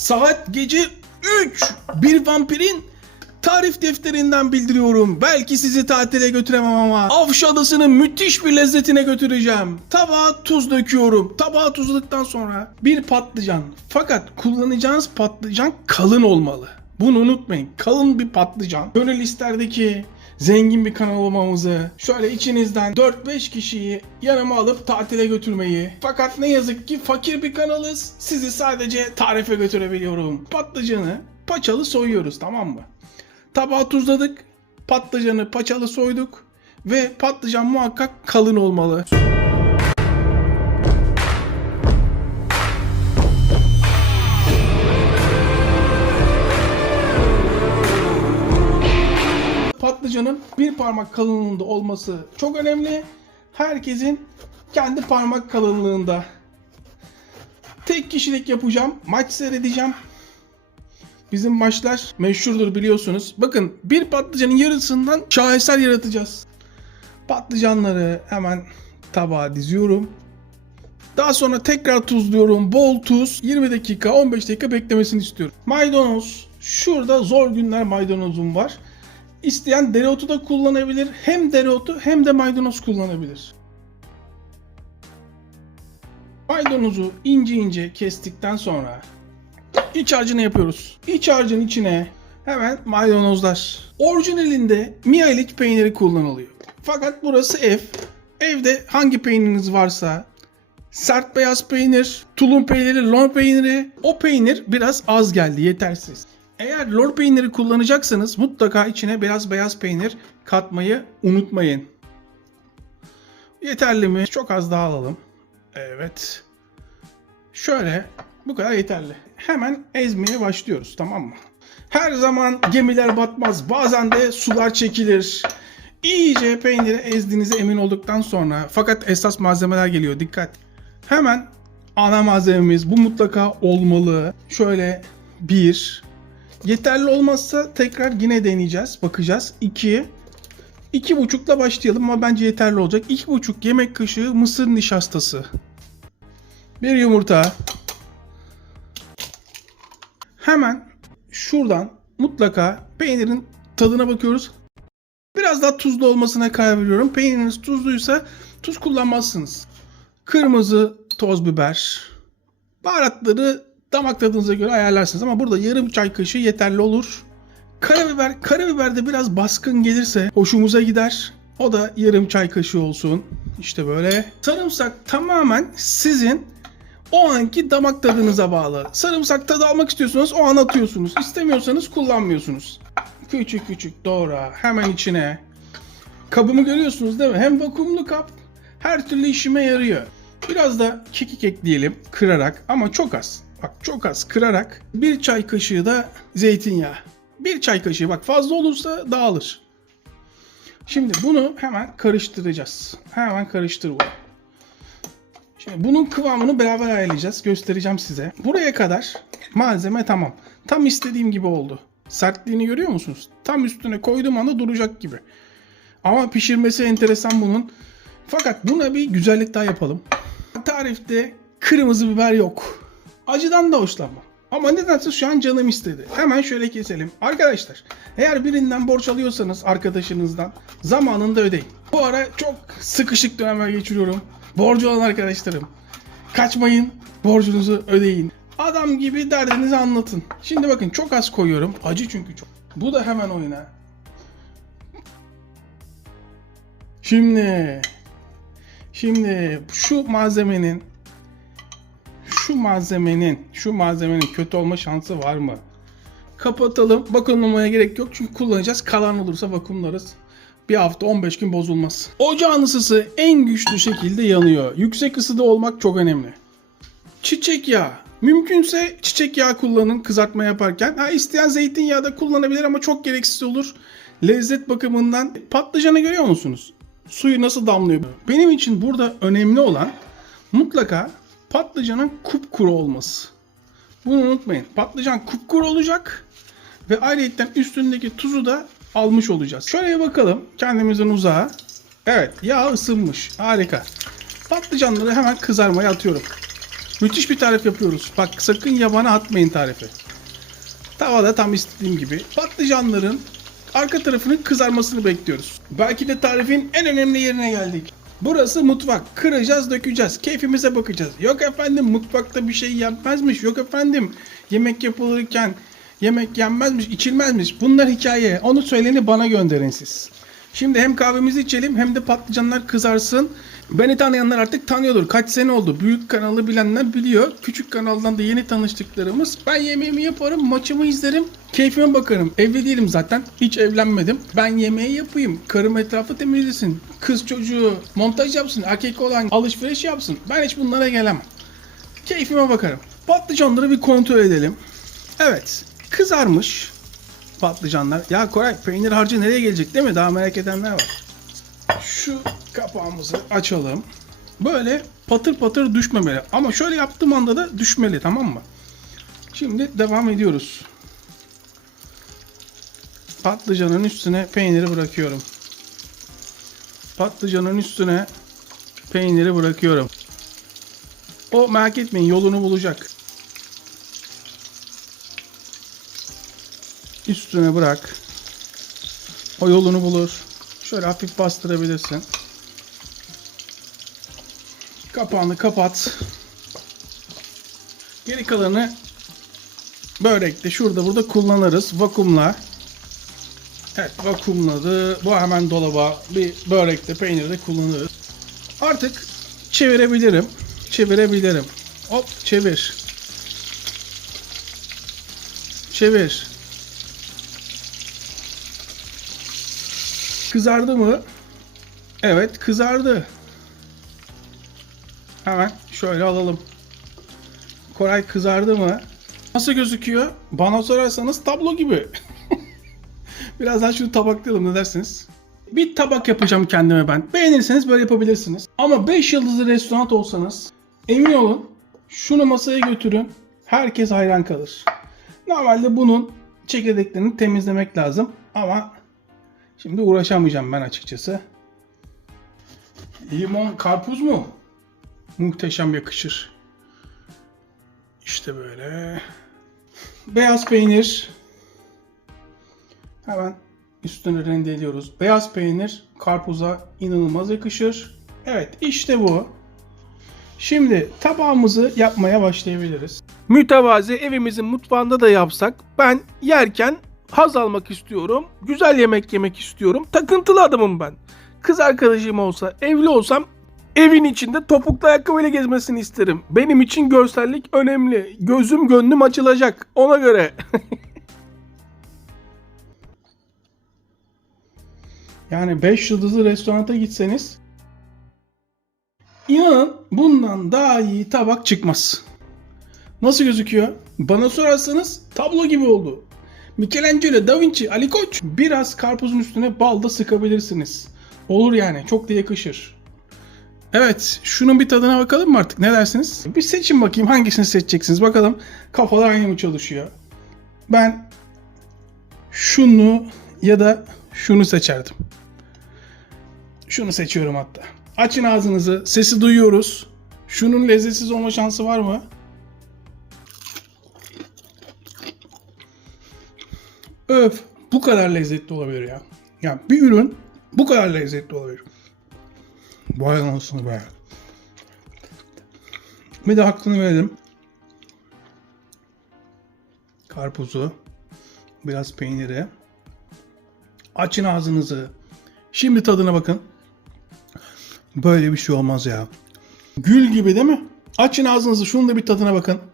Saat gece 3. Bir vampirin tarif defterinden bildiriyorum. Belki sizi tatile götüremem ama Avşa Adası'nın müthiş bir lezzetine götüreceğim. Tabağa tuz döküyorum. Tabağa tuzladıktan sonra bir patlıcan. Fakat kullanacağınız patlıcan kalın olmalı. Bunu unutmayın. Kalın bir patlıcan. Gönül isterdeki zengin bir kanal olmamızı, şöyle içinizden 4-5 kişiyi yanıma alıp tatile götürmeyi. Fakat ne yazık ki fakir bir kanalız. Sizi sadece tarife götürebiliyorum. Patlıcanı paçalı soyuyoruz, tamam mı? Tabağa tuzladık. Patlıcanı paçalı soyduk. Ve patlıcan muhakkak kalın olmalı. Patlıcanın bir parmak kalınlığında olması çok önemli. Herkesin kendi parmak kalınlığında. Tek kişilik yapacağım. Maç seyredeceğim. Bizim maçlar meşhurdur biliyorsunuz. Bakın, bir patlıcanın yarısından şaheser yaratacağız. Patlıcanları hemen tabağa diziyorum. Daha sonra tekrar tuzluyorum. Bol tuz. 20 dakika 15 dakika beklemesini istiyorum. Maydanoz. Şurada zor günler maydanozum var. İsteyen dereotu da kullanabilir. Hem dereotu hem de maydanoz kullanabilir. Maydanozu ince ince kestikten sonra iç harcını yapıyoruz. İç harcın içine hemen maydanozlar. Orijinalinde miyelik peyniri kullanılıyor. Fakat burası ev. Evde hangi peyniriniz varsa, sert beyaz peynir, tulum peyniri, lor peyniri, o peynir biraz az geldi, yetersiz. Eğer lor peyniri kullanacaksanız mutlaka içine biraz beyaz peynir katmayı unutmayın. Yeterli mi? Çok az daha alalım. Evet. Şöyle, bu kadar yeterli. Hemen ezmeye başlıyoruz, tamam mı? Her zaman gemiler batmaz. Bazen de sular çekilir. İyice peyniri ezdiğinize emin olduktan sonra, fakat esas malzemeler geliyor, dikkat. Hemen ana malzememiz, bu mutlaka olmalı. Şöyle 1. Yeterli olmazsa tekrar yine deneyeceğiz, bakacağız. 2. 2,5'la başlayalım ama bence yeterli olacak. 2,5 yemek kaşığı mısır nişastası. 1 yumurta. Hemen şuradan mutlaka peynirin tadına bakıyoruz. Biraz daha tuzlu olmasına karar veriyorum. Peyniriniz tuzluysa tuz kullanmazsınız. Kırmızı toz biber. Baharatları damak tadınıza göre ayarlarsınız ama burada yarım çay kaşığı yeterli olur. Karabiber. Karabiber de biraz baskın gelirse hoşumuza gider. O da yarım çay kaşığı olsun. İşte böyle. Sarımsak tamamen sizin o anki damak tadınıza bağlı. Sarımsak tadı almak istiyorsanız o an atıyorsunuz. İstemiyorsanız kullanmıyorsunuz. Küçük küçük doğra. Hemen içine. Kabımı görüyorsunuz değil mi? Hem vakumlu kap, her türlü işime yarıyor. Biraz da kekik ekleyelim kırarak ama çok az. Bak, çok az kırarak. 1 çay kaşığı da zeytinyağı. 1 çay kaşığı, bak fazla olursa dağılır. Şimdi bunu hemen karıştıracağız. Hemen karıştır bunu. Şimdi bunun kıvamını beraber ayarlayacağız. Göstereceğim size. Buraya kadar malzeme tamam. Tam istediğim gibi oldu. Sertliğini görüyor musunuz? Tam üstüne koyduğum anda duracak gibi. Ama pişirmesi enteresan bunun. Fakat buna bir güzellik daha yapalım. Tarifte kırmızı biber yok. Acıdan da hoşlanmam. Ama nedense şu an canım istedi. Hemen şöyle keselim. Arkadaşlar, eğer birinden borç alıyorsanız arkadaşınızdan zamanında ödeyin. Bu ara çok sıkışık dönemler geçiriyorum. Borcu olan arkadaşlarım, kaçmayın, borcunuzu ödeyin. Adam gibi derdinizi anlatın. Şimdi bakın, çok az koyuyorum. Acı çünkü çok. Bu da hemen oyna. Şimdi şu malzemenin kötü olma şansı var mı? Kapatalım. Vakumlamaya gerek yok çünkü kullanacağız. Kalan olursa vakumlarız. Bir hafta 15 gün bozulmaz. Ocağın ısısı en güçlü şekilde yanıyor. Yüksek ısıda olmak çok önemli. Çiçek yağı. Mümkünse çiçek yağı kullanın kızartma yaparken. İsteyen zeytinyağı da kullanabilir ama çok gereksiz olur. Lezzet bakımından patlıcanı görüyor musunuz? Suyu nasıl damlıyor? Benim için burada önemli olan mutlaka patlıcanın kupkuru olması. Bunu unutmayın. Patlıcan kupkuru olacak ve ayrıca üstündeki tuzu da almış olacağız. Şöyle bakalım kendimizden uzağa. Evet, yağ ısınmış. Harika. Patlıcanları hemen kızarmaya atıyorum. Müthiş bir tarif yapıyoruz. Bak sakın yabana atmayın tarifi. Tavada tam istediğim gibi patlıcanların arka tarafının kızarmasını bekliyoruz. Belki de tarifin en önemli yerine geldik. Burası mutfak. Kıracağız, dökeceğiz. Keyfimize bakacağız. Yok efendim mutfakta bir şey yenmezmiş. Yok efendim yemek yapılırken yemek yenmezmiş, içilmezmiş. Bunlar hikaye. Onu söyleyeni bana gönderin siz. Şimdi hem kahvemizi içelim hem de patlıcanlar kızarsın. Beni tanıyanlar artık tanıyordur. Kaç sene oldu. Büyük kanalı bilenler biliyor. Küçük kanaldan da yeni tanıştıklarımız. Ben yemeğimi yaparım, maçımı izlerim, keyfime bakarım. Evli değilim zaten. Hiç evlenmedim. Ben yemeği yapayım. Karım etrafı temizlesin. Kız çocuğu montaj yapsın. Erkek olan alışveriş yapsın. Ben hiç bunlara gelemem. Keyfime bakarım. Patlıcanları bir kontrol edelim. Evet. Kızarmış patlıcanlar. Ya Koray peynir harcı nereye gelecek değil mi? Daha merak edenler var. Şu kapağımızı açalım. Böyle patır patır düşmemeli. Ama şöyle yaptığım anda da düşmeli, tamam mı? Şimdi devam ediyoruz. Patlıcanın üstüne peyniri bırakıyorum. Patlıcanın üstüne peyniri bırakıyorum. O merak etmeyin yolunu bulacak. Üstüne bırak. O yolunu bulur. Şöyle hafif bastırabilirsin. Kapağını kapat. Geri kalanı börekte şurada burada kullanırız. Vakumla. Evet vakumladı. Bu hemen dolaba bir börekte peynirde kullanırız. Artık çevirebilirim. Çevirebilirim. Hop çevir. Çevir. Kızardı mı? Evet kızardı. Hemen şöyle alalım. Koray kızardı mı? Nasıl gözüküyor? Bana sorarsanız tablo gibi. Birazdan şunu tabaklayalım ne dersiniz? Bir tabak yapacağım kendime ben. Beğenirseniz böyle yapabilirsiniz. Ama 5 yıldızlı restoran olsanız emin olun şunu masaya götürün. Herkes hayran kalır. Normalde bunun çekirdeklerini temizlemek lazım. Ama şimdi uğraşamayacağım ben açıkçası. Limon, karpuz mu? Muhteşem yakışır. İşte böyle. Beyaz peynir. Hemen üstünü rendeliyoruz. Beyaz peynir karpuza inanılmaz yakışır. Evet işte bu. Şimdi tabağımızı yapmaya başlayabiliriz. Mütevazi evimizin mutfağında da yapsak ben yerken haz almak istiyorum. Güzel yemek yemek istiyorum. Takıntılı adamım ben. Kız arkadaşım olsa, evli olsam evin içinde topuklu ayakkabıyla gezmesini isterim. Benim için görsellik önemli. Gözüm gönlüm açılacak. Ona göre. Yani 5 yıldızlı restoranta gitseniz inanın bundan daha iyi tabak çıkmaz. Nasıl gözüküyor? Bana sorarsanız tablo gibi oldu. Michelangelo, Da Vinci, Ali Koç. Biraz karpuzun üstüne bal da sıkabilirsiniz. Olur yani çok da yakışır. Evet şunun bir tadına bakalım mı artık ne dersiniz? Bir seçin bakayım hangisini seçeceksiniz bakalım kafalar aynı mı çalışıyor? Ben şunu ya da şunu seçerdim. Şunu seçiyorum hatta. Açın ağzınızı sesi duyuyoruz. Şunun lezzetsiz olma şansı var mı? Öf bu kadar lezzetli olabilir ya. Ya bir ürün bu kadar lezzetli olabilir. Vay anasını be. Bir de hakkını verelim. Karpuzu, biraz peyniri. Açın ağzınızı. Şimdi tadına bakın. Böyle bir şey olmaz ya. Gül gibi değil mi? Açın ağzınızı şunun da bir tadına bakın.